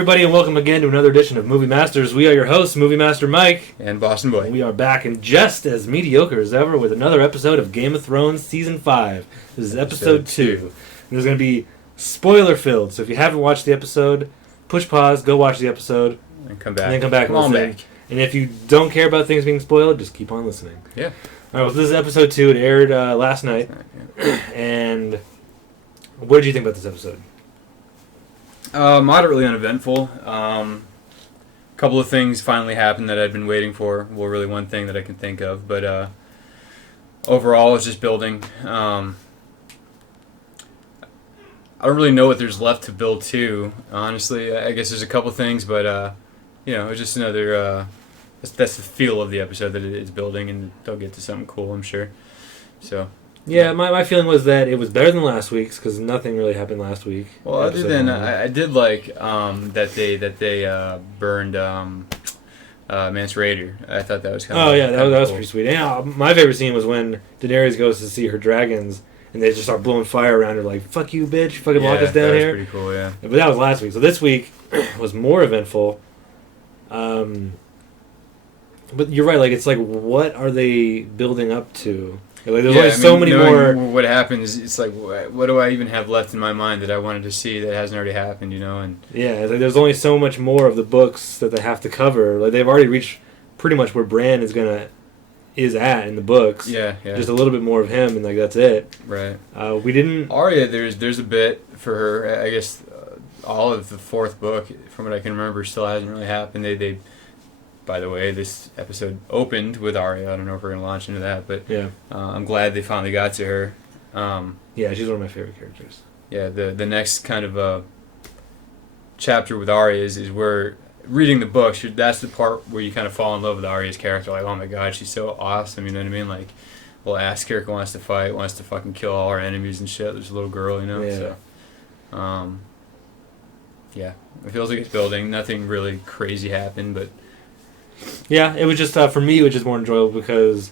everybody, and welcome again to another edition of Movie Masters. We are your hosts, Movie Master Mike. And Boston Boy. We are back and just as mediocre as ever with another episode of Game of Thrones Season 5. This is episode 2. There's going to be spoiler-filled, so if you haven't watched the episode, push pause, go watch the episode. And come back. And then come back and listen. And if you don't care about things being spoiled, just keep on listening. Yeah. All right, well, this is episode 2. It aired last night. And what did you think about this episode? Moderately uneventful. Couple of things finally happened that I'd been waiting for. Well, really one thing that I can think of. But overall, it's just building. I don't really know what there's left to build to, honestly. I guess there's a couple things, but, it was just another... that's the feel of the episode, that it's building, and they'll get to something cool, I'm sure. So... Yeah, my feeling was that it was better than last week's because nothing really happened last week. Well, other than I did like that they burned Mance Rayder. I thought that was kind of that was cool. pretty sweet. Yeah, my favorite scene was when Daenerys goes to see her dragons and they just start blowing fire around her like, "Fuck you, bitch! You fucking lock us down here." That was pretty cool. Yeah, but that was last week. So this week was more eventful. But you're right. Like it's like, what are they building up to? Like, there's only so many more. What happens? It's like, what do I even have left in my mind that I wanted to see that hasn't already happened? And yeah, it's like there's only so much more of the books that they have to cover. Like they've already reached pretty much where Bran is at in the books. Yeah. Just a little bit more of him, and like that's it. Right. We didn't. Arya, there's a bit for her. I guess all of the fourth book, from what I can remember, still hasn't really happened. They By the way, this episode opened with Arya. I don't know if we're going to launch into that, but yeah, I'm glad they finally got to her. Yeah, she's one of my favorite characters. Yeah, the next kind of chapter with Arya is where, reading the books, that's the part where you kind of fall in love with Arya's character. Like, oh my god, she's so awesome, you know what I mean? Like, well, Askirk wants to fight, wants to fucking kill all our enemies and shit. There's a little girl, Yeah. So, yeah, it feels like it's building. Nothing really crazy happened, but... Yeah, it was just, for me, it was just more enjoyable because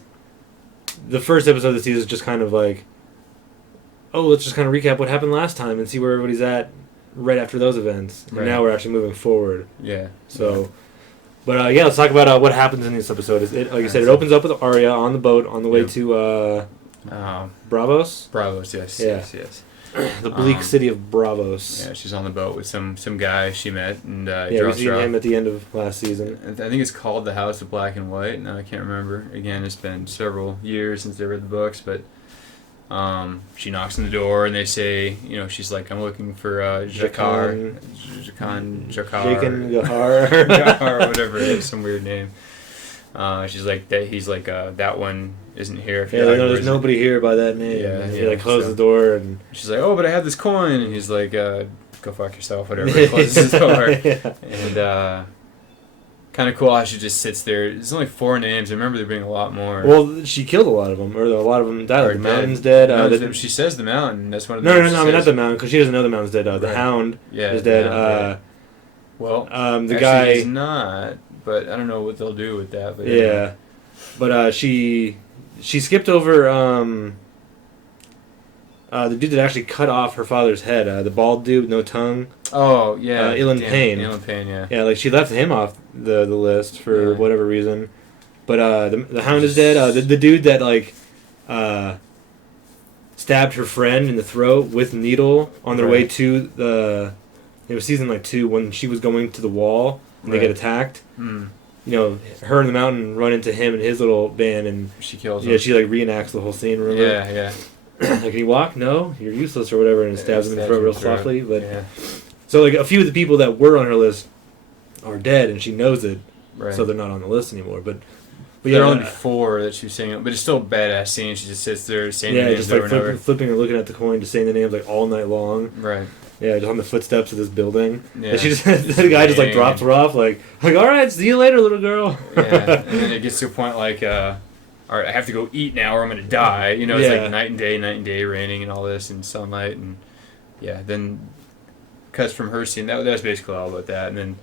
the first episode of the season is just kind of like, oh, let's just kind of recap what happened last time and see where everybody's at right after those events. And now we're actually moving forward. Yeah. So, but let's talk about what happens in this episode. Like you said, it opens up with Arya on the boat on the way to Braavos? Braavos, yes. Yeah. Yes. The bleak city of Braavos. Yeah, she's on the boat with some guy she met, and we seen him at the end of last season. I think it's called The House of Black and White. No, I can't remember. Again, it's been several years since I read the books, but she knocks on the door, and they say, she's like, I'm looking for Jakar, Gahar, whatever it is, some weird name. She's like that. He's like that one isn't here. There's nobody here by that name. Yeah, he close the door, and she's like, oh, but I have this coin, and he's like, go fuck yourself, whatever. He closes the door, and kind of cool how she just sits there. There's only 4 names. I remember there being a lot more. Well, she killed a lot of them, or a lot of them died. Like the mountain's dead. She says the mountain. That's one of the. No. I mean, not the mountain, because she doesn't know the mountain's dead. The Hound is dead. The guy is not. But I don't know what they'll do with that. But yeah. But she skipped over the dude that actually cut off her father's head, the bald dude with no tongue. Oh, yeah. Ilyn Payne. Ilyn Payne, yeah. Yeah, like she left him off the list for whatever reason. But the Hound is dead. The dude that stabbed her friend in the throat with needle on their way to the... It was season 2 when she was going to the wall. And they get attacked. Mm. Her and the mountain run into him and his little band, and she kills him. Yeah, she reenacts the whole scene. Remember? Yeah. Like, can you walk? No, you're useless or whatever, and stabs him in the throat real softly. But so a few of the people that were on her list are dead, and she knows it, so they're not on the list anymore. But there are only 4 that she's saying, but it's still a badass scene. She just sits there saying the names just flipping or looking at the coin, just saying the names all night long. Right. Yeah, just on the footsteps of this building. Yeah. And she just the guy just drops her off like all right, see you later, little girl. Yeah. And then it gets to a point all right, I have to go eat now or I'm gonna die. It's like night and day, raining and all this and sunlight and then cuts from her scene. That's basically all about that, and then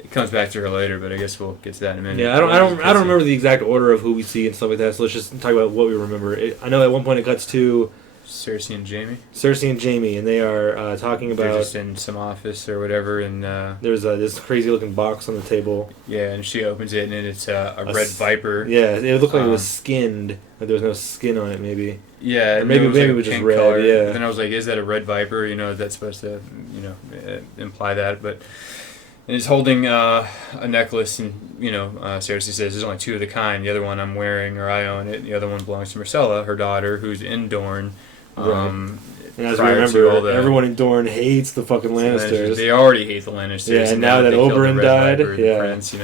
it comes back to her later, but I guess we'll get to that in a minute. Yeah, I don't remember the exact order of who we see and stuff like that. So let's just talk about what we remember. I know at one point it cuts to Cersei and Jaime. Cersei and Jaime, and they are talking They're about. just in some office or whatever, and There's this crazy looking box on the table. yeah, and she opens it, and it's a red s- viper. Yeah, it looked like it was skinned. Like there was no skin on it, maybe. Yeah, Or and maybe like it was just pink red, color. yeah. Then I was like, is that a red viper? You know, is that supposed to, imply that? But and he's holding a necklace, and Cersei says there's only two of the kind. The other one I'm wearing, or I own it. The other one belongs to Myrcella, her daughter, who's in Dorne. Right. And as we prior to all remember, everyone in Dorne hates the fucking Lannisters. They already hate the Lannisters. Yeah, and now that they killed the Oberyn Red died, Viper, the yeah. Prince,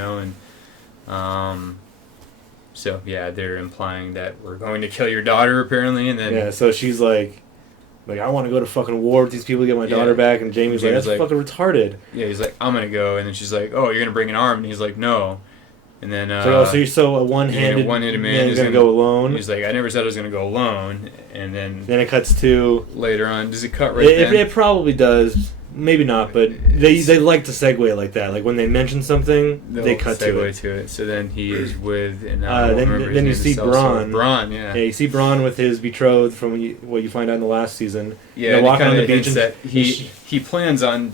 so yeah, they're implying that we're going to kill your daughter apparently, and then Yeah, so she's like I want to go to fucking war with these people to get my daughter back, and Jaime's like, Jaime's that's like- fucking retarded. yeah, he's like, I'm gonna go, and then she's like, oh, you're gonna bring an arm, and he's like, no, and then It's like, so a one-handed, one-handed man man's is gonna gonna- go alone. he's like, I never said I was gonna go alone, and then Then it cuts to later on, does it cut right it, then? it probably does, maybe not, but they like to segue like that. Like when they mention something, They'll they cut to segue it. to it. So then he is with, and I don't remember his then you name, see the sellsword. Bronn. Bronn, yeah. Yeah, you see Bronn with his betrothed from what you find out in the last season. Yeah, they're and it walking on kinda the beach hints and that he plans on.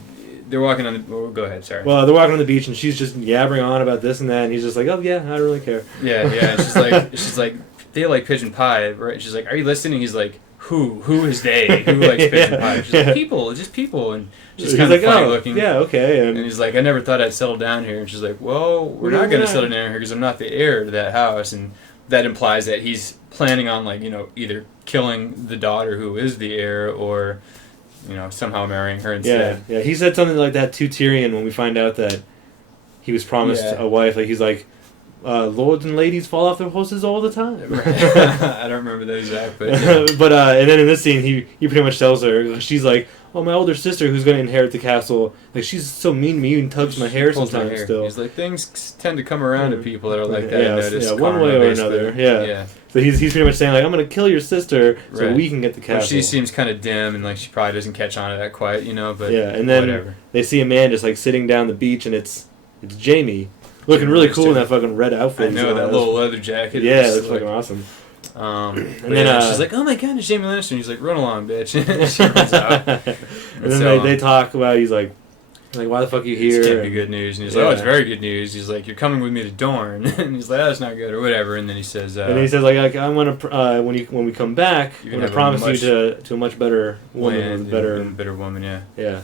They're walking on the. Oh, go ahead, sorry. Well, they're walking on the beach and she's just yabbering on about this and that, and he's just like, "Oh yeah, I don't really care." Yeah. And she's like, they like pigeon pie, right? She's like, are you listening? He's like, who is they? Who likes pigeon pie? She's like, people, just people, and she's He's kind like, of funny "Oh, looking. yeah, okay." And he's like, I never thought I'd settle down here. And she's like, well, we're not going to settle down here because I'm not the heir to that house. And that implies that he's planning on, either killing the daughter who is the heir or, somehow marrying her instead. Yeah. He said something like that to Tyrion when we find out that he was promised Yeah. a wife. Like he's like, "Lords and ladies fall off their horses all the time." I don't remember that exact, but yeah. But and then in this scene, he pretty much tells her, she's like, "Oh, my older sister, who's going to inherit the castle, like she's so mean to me, even tugs my hair Pulls my sometimes." hair. Still, He's like, things tend to come around to people that are like that. Yeah, I noticed. yeah, one Karma, way or basically. another, yeah. So he's pretty much saying like, "I'm going to kill your sister so Right. we can get the Well, castle." she seems kind of dim and like she probably doesn't catch on to that quite, but Yeah, and then whatever. they see a man just like sitting down the beach, and it's Jaime, looking really cool in that fucking red outfit. I know he's that on. little leather jacket. Yeah, It's it's fucking awesome. And then, then she's like, "Oh my god, it's Jaime Lannister." And he's like, "Run along, bitch!" she runs out. And then they talk about. He's like, "Why the fuck are you here?" This can't be good news. And he's like, "Oh, it's Yeah. very good news." He's like, "You're coming with me to Dorne." And he's like, "Oh, that's not good," or whatever. And then he says, And then he says like I'm gonna when we come back, I'm You're gonna gonna have a promise you to a much better woman, land with better and better woman, yeah. yeah."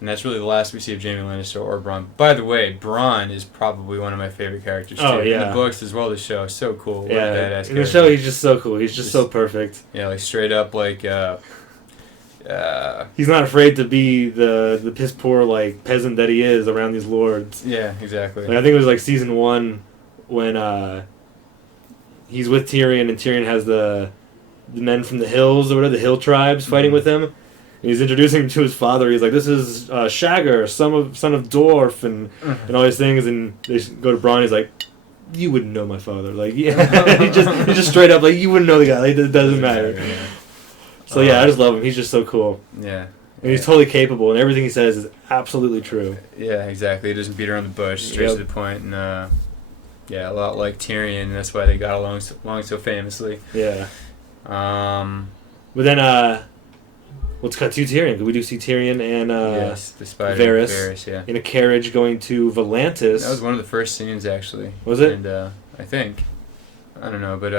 And that's really the last we see of Jaime Lannister or Bronn. By the way, Bronn is probably one of my favorite characters too. Oh, In yeah. the books as well, the show. So cool. What a Yeah, badass in the character. show he's just so cool. He's just so perfect. Yeah, like straight up like He's not afraid to be the piss poor like peasant that he is around these lords. yeah, exactly. Like, I think it was like season 1 when he's with Tyrion and Tyrion has the men from the hills or whatever, the hill tribes fighting with him. And he's introducing him to his father. He's like, "This is Shagger, son of Dorf," and all these things. And they go to Bronn. He's like, "You wouldn't know my father." Like, yeah, he just straight up like, "You wouldn't know the guy. Like, it doesn't matter." Yeah. So yeah, I just love him. He's just so cool, Yeah. and he's totally capable, and everything he says is absolutely true. Yeah, exactly. He doesn't beat around the bush, straight Yep. to the point, and yeah, a lot like Tyrion. And that's why they got along so famously. Yeah. Um, But then let's cut to Tyrion. We do see Tyrion and yes, the spider. Varys. Yeah. in a carriage going to Volantis. That was one of the first scenes, actually. Was it? And I think, I don't know, but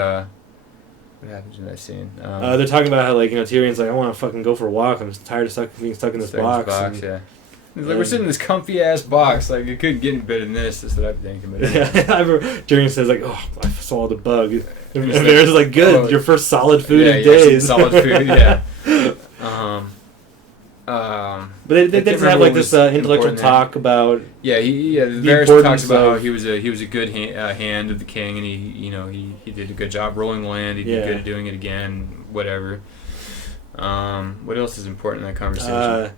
what happens in that scene? They're talking about how Tyrion's like, "I want to fucking go for a walk. I'm tired of being stuck in this box." and- yeah. He's like, we're sitting in this comfy ass box. Like, it couldn't get any better than this. That's what I'm thinking. But anyway. Yeah, I remember Tyrion says like, "Oh, I saw the bug." And He's like, Varys is like, "Good, "Oh, your first solid food yeah, in you're eating days." solid food. Yeah. But they I can't did have remember like what this was intellectual important talk about Varys importance talks about how of- he was a good hand of the king, and he did a good job rolling the land. He did Yeah. good at doing it again. Whatever. What else is important in that conversation?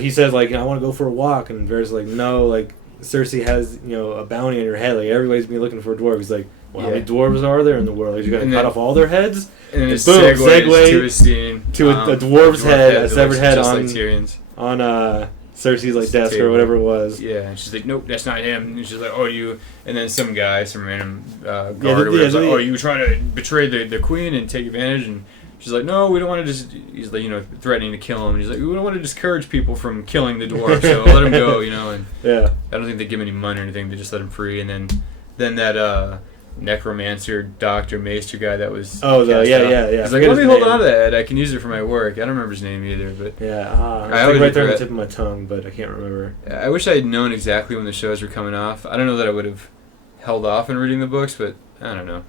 he says like, "I want to go for a walk," and Varys is like, "No, like Cersei has a bounty on your head. Like everybody's been looking for a dwarf." He's like, "Well, how many dwarves are there in the world? Like, you're gonna And cut then- off all their heads?" and then it boom, segues segue to a scene to a dwarf's head, a that severed looks head just on like Tyrion's. on Cersei's like desk or whatever it was. Yeah, and she's like, nope, that's not him. And she's like, oh, you. And then some guy, some random guard or whatever, is like, oh, you trying to betray the queen and take advantage? And she's like, no, we don't want to just. He's like, threatening to kill him. And he's like, we don't want to discourage people from killing the dwarf, so let him go, And yeah, I don't think they give him any money or anything. They just let him free. And then that necromancer, Dr. Maester guy that was. Oh, yeah. He's like, let me hold on to that. I can use it for my work. I don't remember his name either, but yeah, I always right there on the tip of my tongue, but I can't remember. I wish I had known exactly when the shows were coming off. I don't know that I would have held off in reading the books, but I don't know.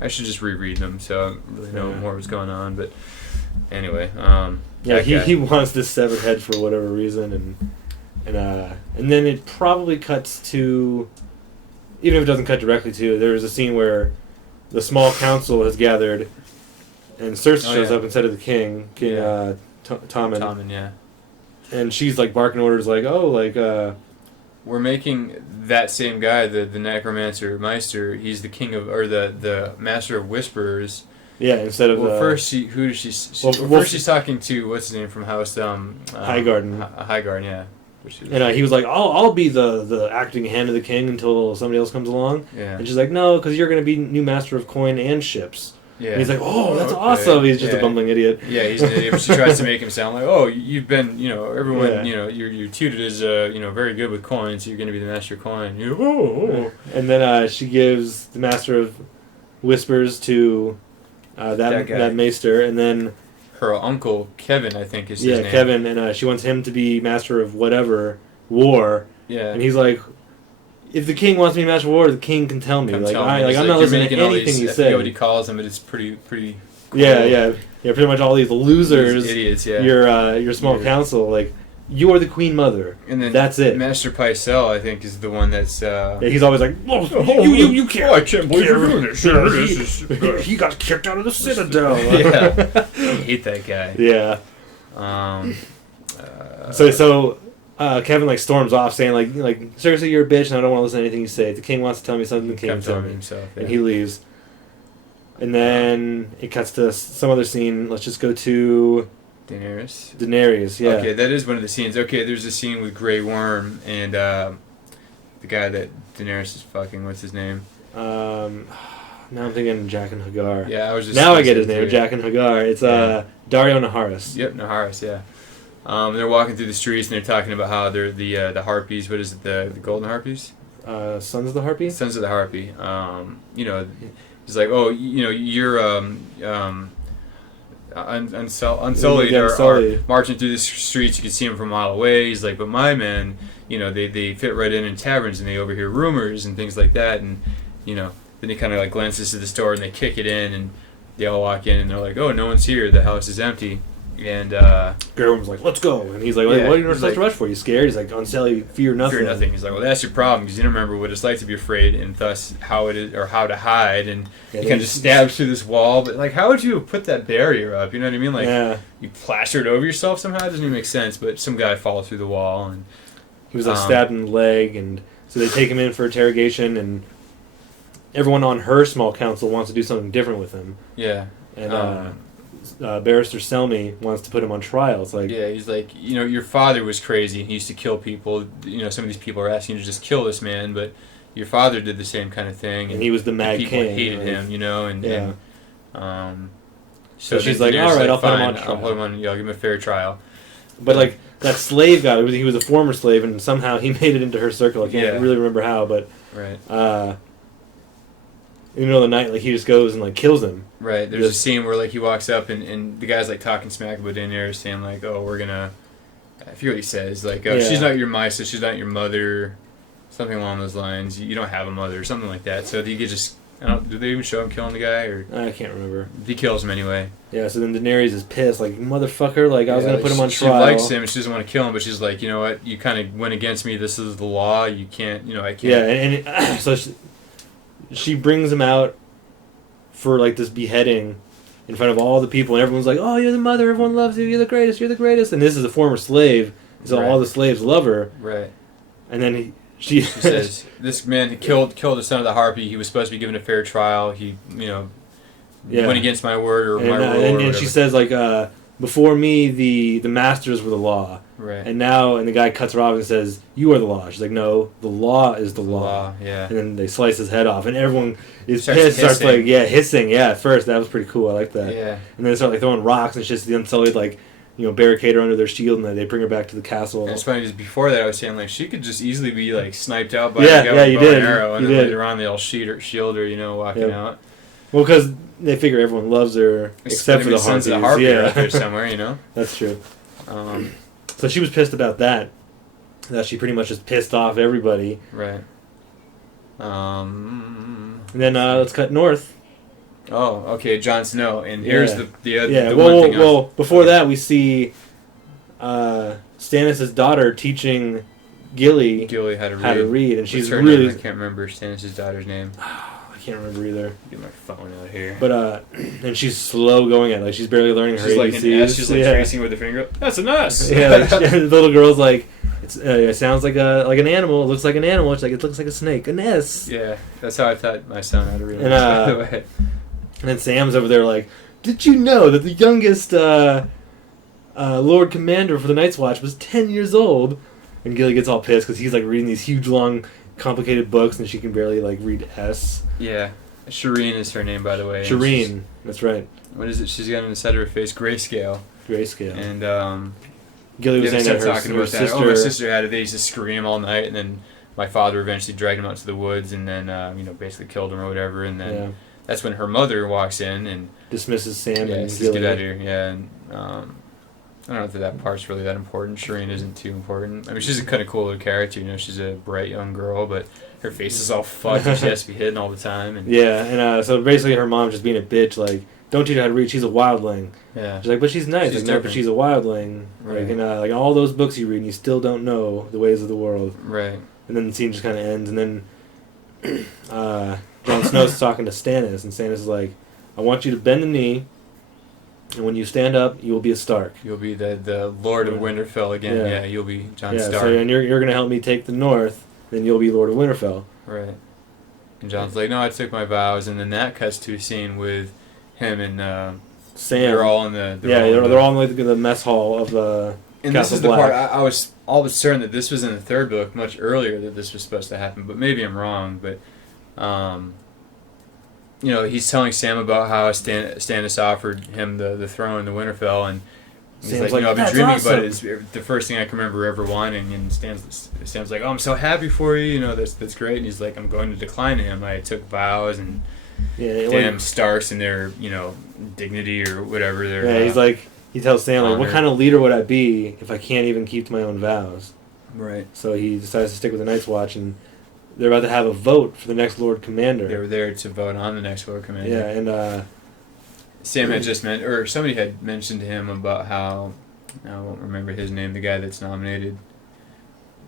I should just reread them so I don't really know more what's going on. But anyway, yeah, he wants this severed head for whatever reason, and then it probably cuts to. Even if it doesn't cut directly to, there's a scene where the small council has gathered, and Cersei shows up instead of the king, Tommen. Tommen, yeah. And she's like barking orders, like, "Oh, like." We're making that same guy, the necromancer Meister. He's the king of, or the master of whisperers. Yeah, instead of. Well, first she's talking to what's his name from House Highgarden. Highgarden, yeah. And he was like, I'll be the acting hand of the king until somebody else comes along. Yeah. And she's like, no, because you're going to be new master of coin and ships. Yeah. And he's like, oh, that's awesome. He's just a bumbling idiot. Yeah, he's an idiot. But she tries to make him sound like, oh, you've been, everyone, you're tutored as, very good with coins. So you're going to be the master of coin. And then she gives the master of whispers to that maester, and then. Her uncle Kevin, I think, is his name. Yeah, Kevin, and she wants him to be master of whatever war. Yeah, and he's like, if the king wants me to master of war, the king can tell me. I'm not listening to anything you say. I forget what he calls them, but it's pretty. Cool. Yeah. Pretty much all these losers, these idiots. Yeah, your small council, like. You are the queen mother. And then that's it. Master Pycelle, I think, is the one that's. Yeah, he's always like, you can't. Oh, I can't believe you're doing this. He got kicked out of the Citadel. Yeah, I hate that guy. Yeah. So Kevin like storms off, saying like seriously, you're a bitch, and I don't want to listen to anything you say. If the king wants to tell me something, the king can tell me himself. Yeah. And he leaves. And then it cuts to some other scene. Let's just go to. Daenerys, yeah. Okay, that is one of the scenes. Okay, there's a scene with Grey Worm and the guy that Daenerys is fucking. What's his name? Now I'm thinking Jaqen H'ghar. Yeah, I was just. Now I get his name, Jaqen H'ghar. It's Dario Naharis. Yep, Naharis. Yeah. They're walking through the streets and they're talking about how they're the harpies. What is it? The golden harpies? Sons of the Harpy. Sons of the Harpy. He's like, oh, you're Unsullied are marching through the streets. You can see them from a mile away. He's like, but my men, they fit right in taverns and they overhear rumors and things like that. And then he kind of like glances to the store and they kick it in and they all walk in and they're like, oh, no one's here. The house is empty. And Gerwin's like, let's go. And he's like, what are you supposed to rush for? You scared? He's like, Unsullied, fear nothing. Fear nothing. He's like, well, that's your problem because you don't remember what it's like to be afraid and thus how it is or how to hide. And he kind of just stabs through this wall. But like, how would you have put that barrier up? You know what I mean? Like, you plastered over yourself somehow. It doesn't even make sense. But some guy followed through the wall and he was like stabbed in the leg. And so they take him in for interrogation. And everyone on her small council wants to do something different with him. Yeah. And Barrister Selmy wants to put him on trial. It's like, yeah, he's like, your father was crazy. He used to kill people. Some of these people are asking you to just kill this man, but your father did the same kind of thing, and he was the Mad King. People hated him, and so she's like, all right, I'll put him on trial. I'll give him a fair trial. But like that slave guy, he was a former slave, and somehow he made it into her circle. I can't really remember how, but right. In the middle of the night, like he just goes and like kills him. Right. There's a scene where like he walks up and the guy's like talking smack about Daenerys, saying like, "Oh, we're gonna," I forget what he says. Like, "Oh, she's not your Misa, she's not your mother," something along those lines. You don't have a mother, or something like that. So he could just. Did they even show him killing the guy, or I can't remember. He kills him anyway. Yeah. So then Daenerys is pissed, like motherfucker. Like I was gonna put him on trial. She likes him. She doesn't want to kill him, but she's like, you know what? You kind of went against me. This is the law. You can't. I can't. Yeah, and so she brings him out for like this beheading in front of all the people, and everyone's like, "Oh, you're the mother. Everyone loves you. You're the greatest. You're the greatest." And this is a former slave, so all the slaves love her. Right. And then she says, "This man killed the son of the Harpy. He was supposed to be given a fair trial. He, went against my word or my rule." And she says like, before me, the masters were the law. Right. And the guy cuts her off and says, "You are the law." She's like, "No, the law is the law." Yeah. And then they slice his head off, and everyone is Starts pissed. Starts hissing. like, hissing. Yeah, at first that was pretty cool. I like that. Yeah. And then they start like throwing rocks and shit. So the Unsullied like, barricade her under their shield, and then they bring her back to the castle. And it's funny because before that I was saying like she could just easily be like sniped out by Yeah, a guy yeah, with you a bow and did. arrow, and You then did. later on they'll shield her, walking Yep. out. Well, because they figure everyone loves her except for the Sons of the Harpies. Harpy out there Yeah, somewhere, that's true. Um, So she was pissed about that. That she pretty much just pissed off everybody. right. And then let's cut north. Oh, okay, Jon Snow, and here's Yeah. the Well, one thing. before that we see Stannis' daughter teaching Gilly Gilly had to how to read, and What's she's her really name? I can't remember Stannis' daughter's name. I can't remember either. Get my phone out here. But and she's slow going at it. Like she's barely learning her She's like ABCs. an S. She's like tracing with her finger. That's an S. Yeah, like, the little girl's like, it sounds like an animal. It looks like an animal. She's like, it looks like a snake. An S. Yeah, that's how I thought my son had to read. And, By the way. And then Sam's over there like, did you know that the youngest Lord Commander for the Night's Watch was 10 years old? And Gilly gets all pissed because he's like reading these huge, long, complicated books, and she can barely like read S. Yeah, Shireen is her name, by the way. and she's- Shireen, that's right. What is it? She's got on the side of her face grayscale. Grayscale. And Gilly was yeah, saying that her, talking her about sister. that. Oh, my sister had it. They used to scream all night, and then my father eventually dragged him out to the woods, and then basically killed him or whatever. And then Yeah. that's when her mother walks in and Dismisses Sam and says, Gilly. "Get out of here." Yeah, and I don't know if that part's really that important. Shireen isn't too important. I mean, she's a kind of cool little character. She's a bright young girl, but her face is all fucked, and she has to be hidden all the time. And Yeah, and so basically her mom just being a bitch, like, don't teach her how to read, she's a wildling. yeah, She's like, but she's nice. She's Like, no, but different. she's a wildling. Right. Like, and like all those books you read, and you still don't know the ways of the world. right. And then the scene just kind of ends, and then Jon Snow's talking to Stannis, and Stannis is like, I want you to bend the knee, and when you stand up, you will be a Stark. You'll be the Lord of Winterfell again. Yeah. Yeah, you'll be Jon Yeah, Stark. so and you're going to help me take the North, then you'll be Lord of Winterfell. Right. And John's like, no, I took my vows, and then that cuts to a scene with him and Sam. they're all in the they're all in the mess hall of the And Castle this is the Black. part I was always certain that this was in the third book much earlier that this was supposed to happen, but maybe I'm wrong. But he's telling Sam about how Stannis offered him the throne in the Winterfell, and he's Sam's like, like, I've been "That's dreaming awesome." about it. It's the first thing I can remember ever wanting. And Sam's like, oh, I'm so happy for you. That's great. And he's like, I'm going to decline him. I took vows, and Yeah, damn Starks and their dignity or whatever. Their he's like, he tells Sam, like, what honor. kind of leader would I be if I can't even keep to my own vows? right. So he decides to stick with the Night's Watch, and they're about to have a vote for the next Lord Commander. They were there to vote on the next Lord Commander. Yeah, and Sam had just or somebody had mentioned to him about how, I won't remember his name, the guy that's nominated.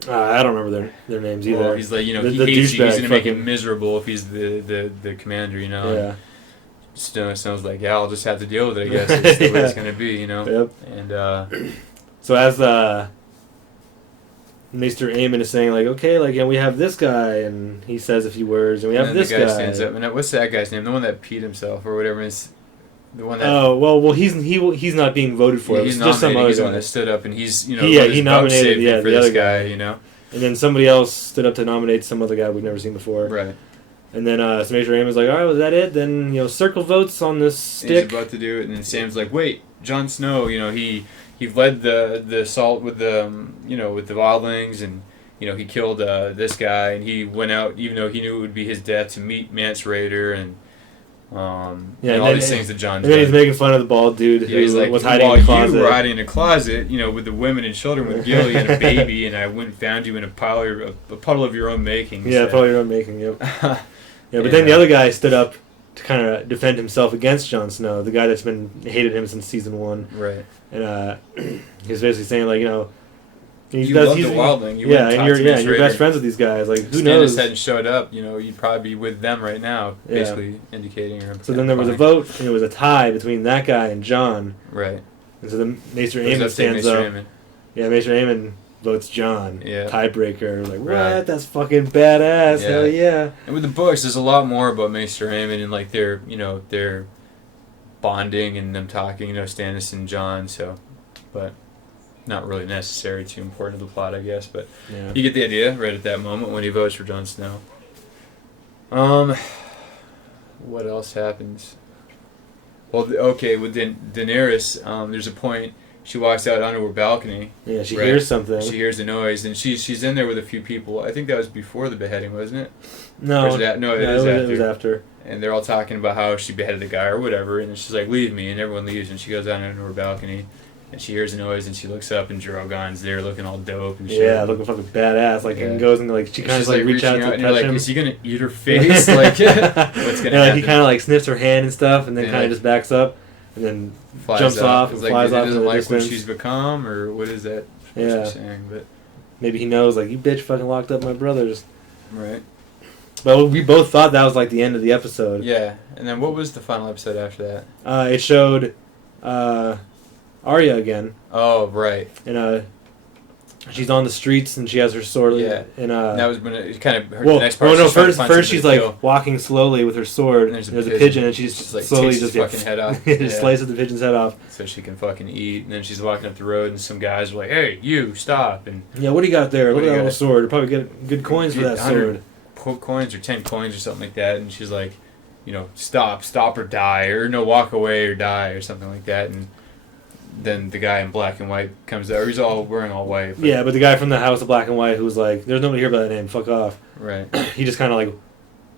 I don't remember their names either. Well, he's like, he The hates you. He's douchebag going to make him fucking- miserable if he's the commander, Yeah. Snow's like, yeah, I'll just have to deal with it, I guess. It's the way it's going to be, Yep. And, So as Maester Aemon is saying, like, okay, like, and we have this guy, and he says a few words, and we have and then this the guy guy. stands up. And what's that guy's name? The one that peed himself or whatever. Is the one that... Oh well, he's not being voted for. he's It's just some nominated. other He's the guy. one that stood up, and he's, he vouchsafed nominated, it for the this other guy. And then somebody else stood up to nominate some other guy we've never seen before. Right. And then so Maester Aemon's like, all right, was that it? Then circle votes on this And he's stick. about to do it, and then Sam's like, "Wait, Jon Snow. He led the assault with the with the wildlings, and he killed this guy, and he went out even though he knew it would be his death to meet Mance Rayder and and all then- these things that Jon And then he's did." making fun of the bald dude Yeah, he's who like, was hiding while in the closet. you were hiding in a closet, with the women and children with Gilly and a baby, and I went and found you in a puddle of your own making. he Yeah, said. probably not making it. Yeah, but Yeah. then the other guy stood up to kind of defend himself against Jon Snow, the guy that's been hated him since season 1. Right. And he's basically saying, like, You love the wildling. You yeah, went and you're Mance you're Rayder. best friends with these guys. Like, who Stannis knows? hadn't showed up, you'd probably be with them right now, Yeah. basically indicating. Or So then there was a implying. vote, and it was a tie between that guy and Jon. Right. And so then Maester It was Aemon up to stands Maester up. Aemon. Yeah, Maester Aemon votes Jon. Yeah. Tiebreaker. Like, what? Right. That's fucking badass. Yeah. Hell yeah. And with the books, there's a lot more about Maester Aemon and like their bonding and them talking, Stannis and Jon. So, but not really necessary, too important to the plot, I guess. But Yeah. you get the idea right at that moment when he votes for Jon Snow. What else happens? Well, okay, with Daenerys, there's a point she walks out onto her balcony. Yeah, she Right. hears something. She hears a noise, and she's in there with a few people. I think that was before the beheading, wasn't it? No, Or is that- no, it is It was after. after. And they're all talking about how she beheaded the guy or whatever, and then she's like, "Leave me," and everyone leaves, and she goes out onto her balcony, and she hears a noise, and she looks up, and Drogon's there looking all dope and shit. Yeah, looking fucking badass. Like, Yeah. and goes and, like, she And kind she's of, like, reach out to and touch you're like, him. is he gonna eat her face? Like, what's gonna Yeah, like, happen? he kind of, like, sniffs her hand and stuff, and then Yeah. kind of just backs up, and then Flies jumps off It's and like, flies he off doesn't in the like what distance. she's become, or what is that? What Yeah. she's saying, but maybe he knows, like, you bitch fucking locked up my brothers. right. But we both thought that was, like, the end of the episode. Yeah, and then what was the final episode after that? It showed Arya again, Oh, right. and she's on the streets, and she has her sword. Yeah. And And that was when it kind of well, the next part. well, no, she's trying to first find she's somebody like to kill. walking slowly with her sword. And There's there's a a pigeon, and she's She's like slowly takes just his fucking head off. just Yeah. slices the pigeon's head off. So she can fucking eat, and then she's walking up the road, and some guys are like, "Hey, you stop!" And Yeah, what do you got there? What Look do at you that got? little sword. You'll probably get good coins for that 100 sword. coins or 10 coins or something like that, and she's like, stop or die, or no, walk away or die, or something like that, and then the guy in black and white comes out, or he's all wearing all white. But, Yeah, but the guy from the House of Black and White who was like, "There's nobody here by that name. Fuck off." right. He just kind of like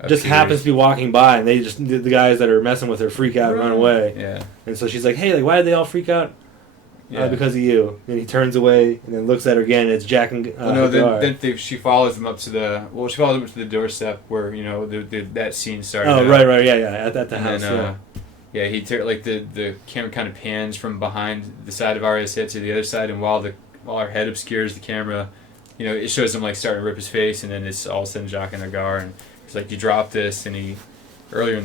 just Appears. happens to be walking by, and they just the guys that are messing with her freak out and run away. Yeah. And so she's like, "Hey, like, why did they all freak out?" Yeah. Because of you. And he turns away and then looks at her again. And it's Jack and Well, no, Hagar. then she follows him up to she follows him up to the doorstep where that scene started. Oh, out. right, yeah, at the And house. then, he the camera kind of pans from behind the side of Arya's head to the other side, and while her head obscures the camera, it shows him like starting to rip his face, and then it's all of a sudden Jaqen and Hagar, and he's like, "You dropped this," and he earlier in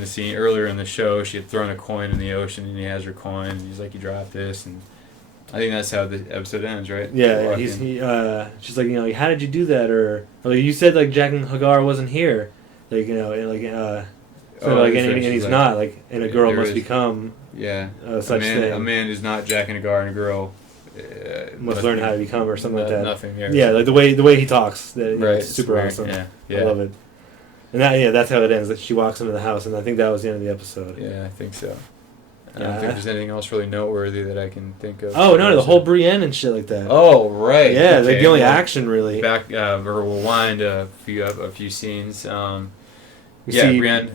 the show, she had thrown a coin in the ocean, and he has her coin, and he's like, "You dropped this," and I think that's how the episode ends, right? Yeah, she's like, "How did you do that?" Or like, "You said like Jack and Hagar wasn't here." Like, so like, that's and right, he's she's like, not like, and a girl there must is- become Yeah. such thing. A man is not Jack and Hagar, and a girl Must learn how to become, or something like that. Nothing. Yeah. Yeah, like the way he talks, Right. it's super weird. awesome. Yeah. I love it. And that's how it ends. That she walks into the house, and I think that was the end of the episode. Yeah, I think so. I don't Yeah. think there's anything else really noteworthy that I can think of. Oh no, the whole Brienne and shit like that. Oh right. yeah, like Okay, the only well, action really. Back, or we'll wind a few scenes. We Yeah, see Brienne.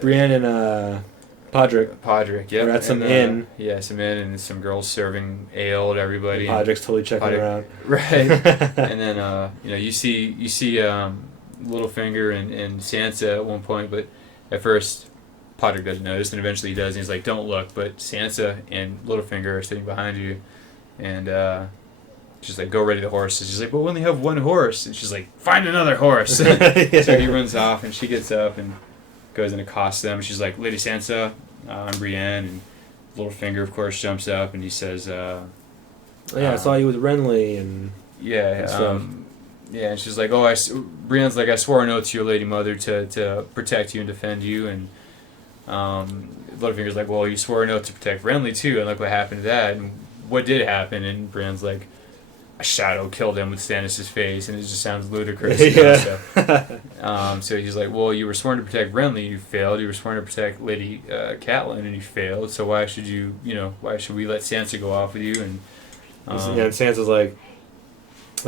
Brienne and Podrick. Yeah. We're at some inn. Yeah, some inn, and some girls serving ale to everybody. Podrick's totally checking her out. Right. And then you see Littlefinger and Sansa at one point, but at first Podrick doesn't notice, and eventually he does, and he's like, "Don't look." But Sansa and Littlefinger are sitting behind you, and she's like, "Go ready the horses." She's like, "But we only have one horse," and she's like, "Find another horse." So he runs off, and she gets up and goes and accosts them. She's like, "Lady Sansa, I'm Brienne," and Littlefinger, of course, jumps up and he says, Yeah, I saw you with Renly and Yeah, stuff. yeah, and she's like, Brienne's like, "I swore an oath to your lady mother to protect you and defend you," and Littlefinger's like, "Well, you swore an oath to protect Renly too, and look what happened to that." And what did happen? And Brienne's like, "A shadow killed him with Stannis' face," and it just sounds ludicrous. Yeah. So he's like, "Well, you were sworn to protect Renly, you failed. You were sworn to protect Lady Catelyn, and you failed. So why should why should we let Sansa go off with you?" And and Sansa's like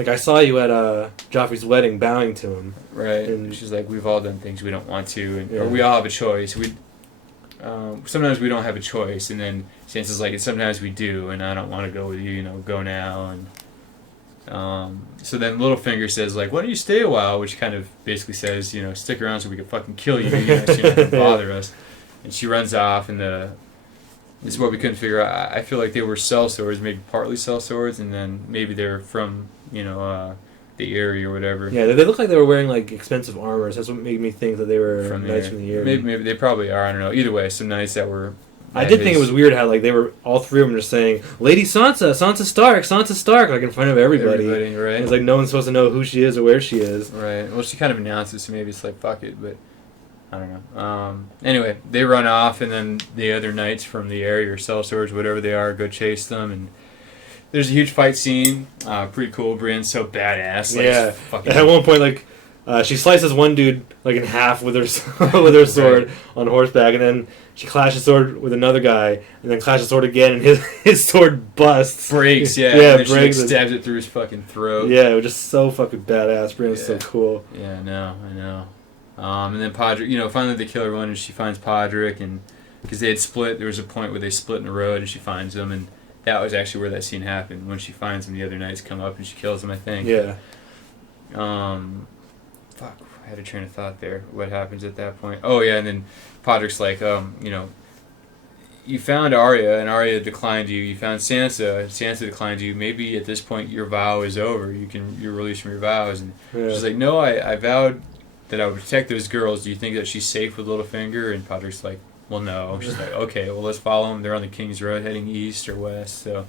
I saw you at Joffrey's wedding bowing to him. right, and she's like, "We've all done things we don't want to, Yeah. or we all have a choice. Sometimes we don't have a choice, and then Sansa's like, and sometimes we do, and I don't want to go with you. Go now." And so then Littlefinger says, like, "Why don't you stay a while?" Which kind of basically says, stick around so we can fucking kill you. So you don't have to bother us. And she runs off, and this is what we couldn't figure out. I feel like they were sellswords, maybe partly sellswords, and then maybe they're from the area or whatever. Yeah, they look like they were wearing like expensive armors. That's what made me think that they were From knights the from the year. Maybe they probably are. I don't know. Either way, some knights that were. I did think it was weird how like they were all three of them just saying Lady Sansa, Sansa Stark, like in front of everybody. right? It's like no one's supposed to know who she is or where she is. Right. Well, she kind of announced it, so maybe it's like fuck it, but I don't know. Anyway, they run off, and then the other knights from the area or sellswords, whatever they are, go chase them, and there's a huge fight scene. Pretty cool. Brienne's so badass. Like, Yeah. fucking At one point, like, she slices one dude like in half with her with her sword on horseback, and then she clashes sword with another guy, and then clashes sword again, and his sword busts. breaks. Yeah, Yeah, and then she like, breaks. stabs it through his fucking throat. Yeah, it was just so fucking badass. Brienne was so Yeah. cool. Yeah, I know. And then Podrick, finally they kill everyone, and she finds Podrick, and because they had split, there was a point where they split in the road, and she finds him, and that was actually where that scene happened. When she finds him, the other knights come up, and she kills him, I think. Yeah. Fuck, I had a train of thought there. What happens at that point? Oh, yeah, and then Podrick's like, you found Arya, and Arya declined you. You found Sansa, and Sansa declined you. Maybe at this point your vow is over. You're released from your vows. And Yeah. she's like, no, I vowed that I would protect those girls. Do you think that she's safe with Littlefinger? And Podrick's like, well, no. She's like, okay, well, let's follow them. They're on the King's Road heading east or west, so,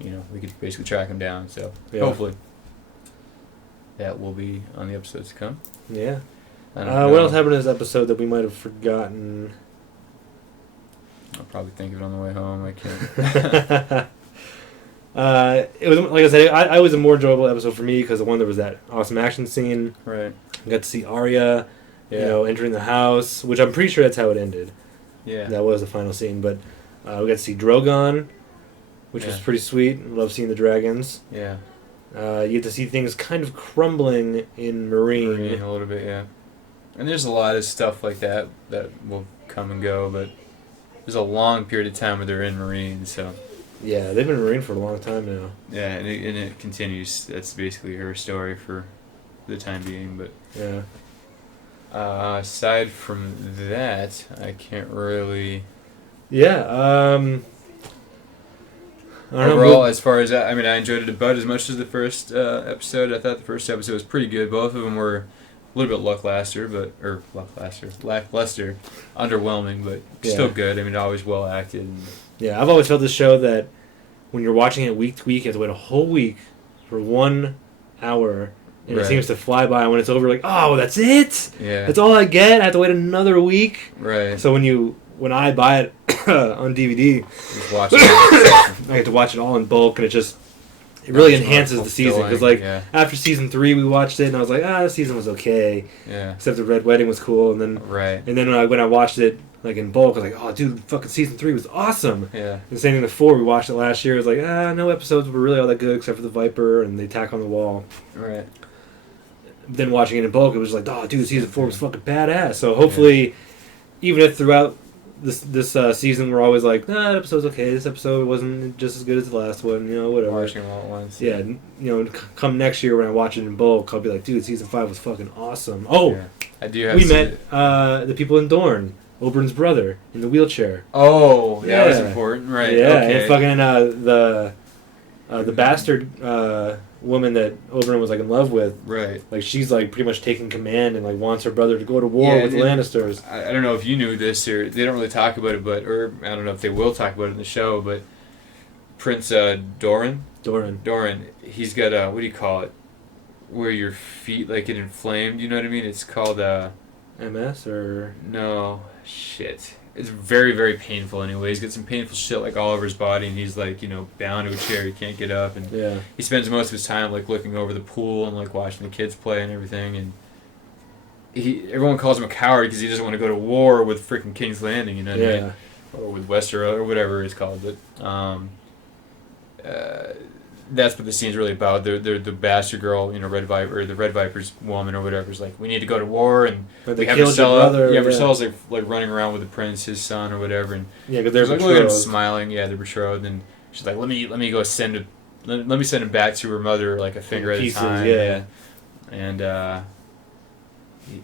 we could basically track them down. So, Yeah. hopefully that will be on the episodes to come. Yeah. I don't know. What else happened in this episode that we might have forgotten? I'll probably think of it on the way home. I can't. It was, like I said, I was a more enjoyable episode for me because the one there was that awesome action scene. Right. I got to see Arya, Yeah. entering the house, which I'm pretty sure that's how it ended. Yeah. That was the final scene, but we got to see Drogon, which was Yeah. pretty sweet. Love seeing the dragons. Yeah. You get to see things kind of crumbling in Marine. Marine a little bit, yeah. And there's a lot of stuff like that will come and go, but there's a long period of time where they're in Marine, so Yeah, they've been Marine for a long time now. yeah, and it continues. That's basically her story for the time being. But Yeah. aside from that, I can't really. Yeah. I don't know, Overall, but- as far as I mean, I enjoyed it about as much as the first episode. I thought the first episode was pretty good. Both of them were a little bit lackluster, underwhelming, but still Yeah. good. I mean, always well acted. And, Yeah, I've always felt this show that when you're watching it week to week, you have to wait a whole week for 1 hour, and Right. it seems to fly by. And when it's over, like, oh, that's it? yeah, That's all I get? I have to wait another week? right. So when I buy it on DVD, Just watch it. I get to watch it all in bulk, and it really Much more enhances the season. Because, fulfilling, like, yeah. after season 3, we watched it, and I was like, the season was okay. Yeah, Except the Red Wedding was cool, and then right. when I watched it, like, in bulk, I was like, oh, dude, fucking season 3 was awesome. Yeah, And same thing with 4, we watched it last year. It was like, no episodes were really all that good except for the Viper and the attack on the wall. right. But then watching it in bulk, it was like, oh, dude, season 4 was fucking badass. So hopefully, even if throughout this season we're always like, that episode's okay, this episode wasn't just as good as the last one, whatever. Watching them all at once. Yeah, come next year when I watch it in bulk, I'll be like, dude, season 5 was fucking awesome. Oh, Yeah. I do have. we some- met the people in Dorne, Oberyn's brother, in the wheelchair. Oh, that was Yeah. important, right? Yeah, Okay. and fucking the bastard woman that Oberyn was like in love with, Right. like she's like pretty much taking command and like wants her brother to go to war Yeah, with the and- Lannisters. I don't know if you knew this, or they don't really talk about it, or I don't know if they will talk about it in the show, but Prince Doran, he's got a, what do you call it? Where your feet like get inflamed, you know what I mean? It's called MS or no, shit. It's very, very painful anyway. He's got some painful shit like all over his body, and he's like, bound to a chair, he can't get up, and yeah, he spends most of his time like looking over the pool and like watching the kids play and everything, and everyone calls him a coward because he doesn't want to go to war with freaking King's Landing, you know what I mean? Or with Westeros or whatever it's called. But that's what the scene's really about. The bastard girl, Red Viper, or the Red Viper's woman or whatever is like, we need to go to war, and Or we they have killed your Marcella. brother. Yeah, Marcella's like running around with the prince, his son or whatever, and Yeah, because they're she's like, look at him betrothed. smiling. Yeah, they're betrothed, and she's like, let me go let me send him back to her mother, like a finger at Pieces, a time. yeah. And And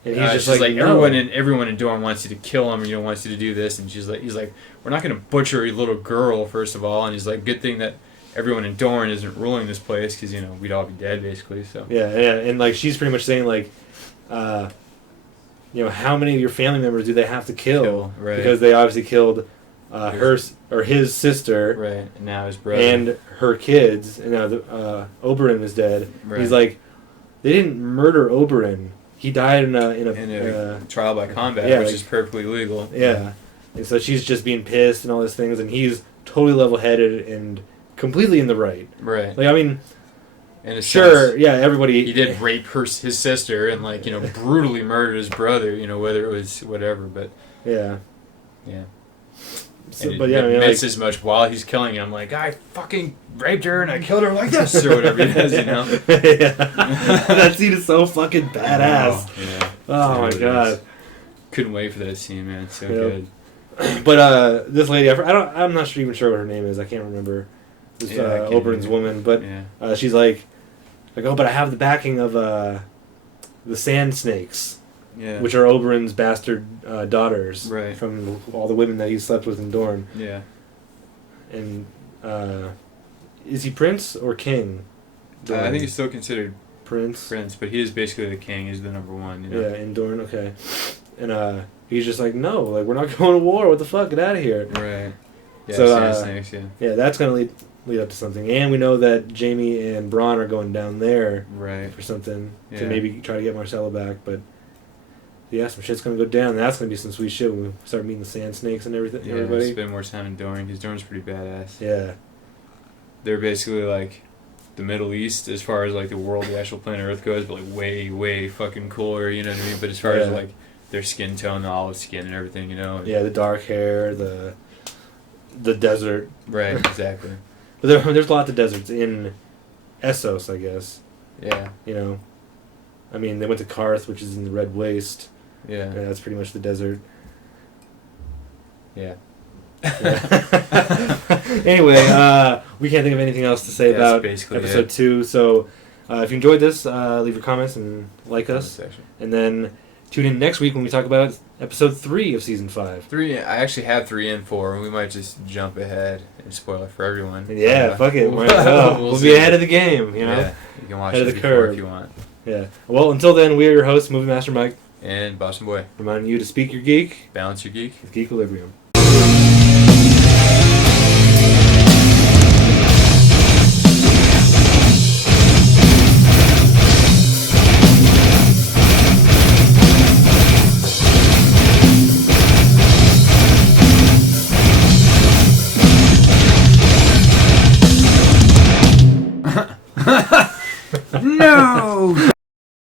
he's just she's like, no. everyone in Dorne wants you to kill him, or wants you to do this, and he's like, we're not going to butcher a little girl first of all, and he's like, good thing that everyone in Dorne isn't ruling this place because we'd all be dead basically. So Yeah, and like she's pretty much saying like, how many of your family members do they have to kill? Right. Because they obviously killed his sister. right, and now his brother And her kids, and now Oberyn is dead. Right. He's like, they didn't murder Oberyn he died in a trial by combat, yeah, which like, is perfectly legal. Yeah, and so she's just being pissed and all these things, and he's totally level-headed and completely in the right. Right. Like, I mean, in a sure, sense, yeah, everybody. he did rape his sister and like brutally murdered his brother. Whether it was whatever, but yeah. So, and but yeah, I mean, admits like, as much while he's killing him. Like, I fucking raped her and I killed her like this or whatever he does. yeah. That scene is so fucking badass. Yeah. Oh my god. Is. Couldn't wait for that scene, man. It's so good. But this lady, I'm not even sure what her name is. I can't remember. This Oberyn's woman, but she's like, oh, but I have the backing of the Sand Snakes, which are Oberyn's bastard daughters, right, from all the women that he slept with in Dorne. Yeah. And is he prince or king? I think he's still considered prince, but he is basically the king. He's the number one. Yeah, in Dorne. Okay, and he's just like, no, like, we're not going to war. What the fuck? Get out of here. Right. Yeah. So Sand Snakes. Yeah, that's gonna lead up to something, and we know that Jaime and Bronn are going down there, right, for something to maybe try to get Marcella back. But yeah, some shit's gonna go down. That's gonna be some sweet shit when we start meeting the Sand Snakes and everything. Yeah, everybody spend more time in Dorne because Dorne's pretty badass. Yeah, they're basically like the Middle East as far as like the world, the actual planet Earth goes, but like way fucking cooler. You know what I mean? But as far as like their skin tone, the olive skin and everything, Yeah, the dark hair, the desert. Right, exactly. But there's lots of deserts in Essos, I guess. Yeah. I mean, they went to Karth, which is in the Red Waste. Yeah. That's pretty much the desert. Yeah. Anyway, we can't think of anything else to say about episode 2. So, if you enjoyed this, leave your comments and like us. And then tune in next week when we talk about episode 3 of season 5. 3. I actually have 3 and 4, and we might just jump ahead and spoil it for everyone. Yeah, fuck it. We'll be ahead of the game. Yeah, you can watch ahead it before if you want. Yeah. Well, until then, we are your hosts, Movie Master Mike and Boston Boy, reminding you to speak your geek, balance your geek with Geekilibrium. No!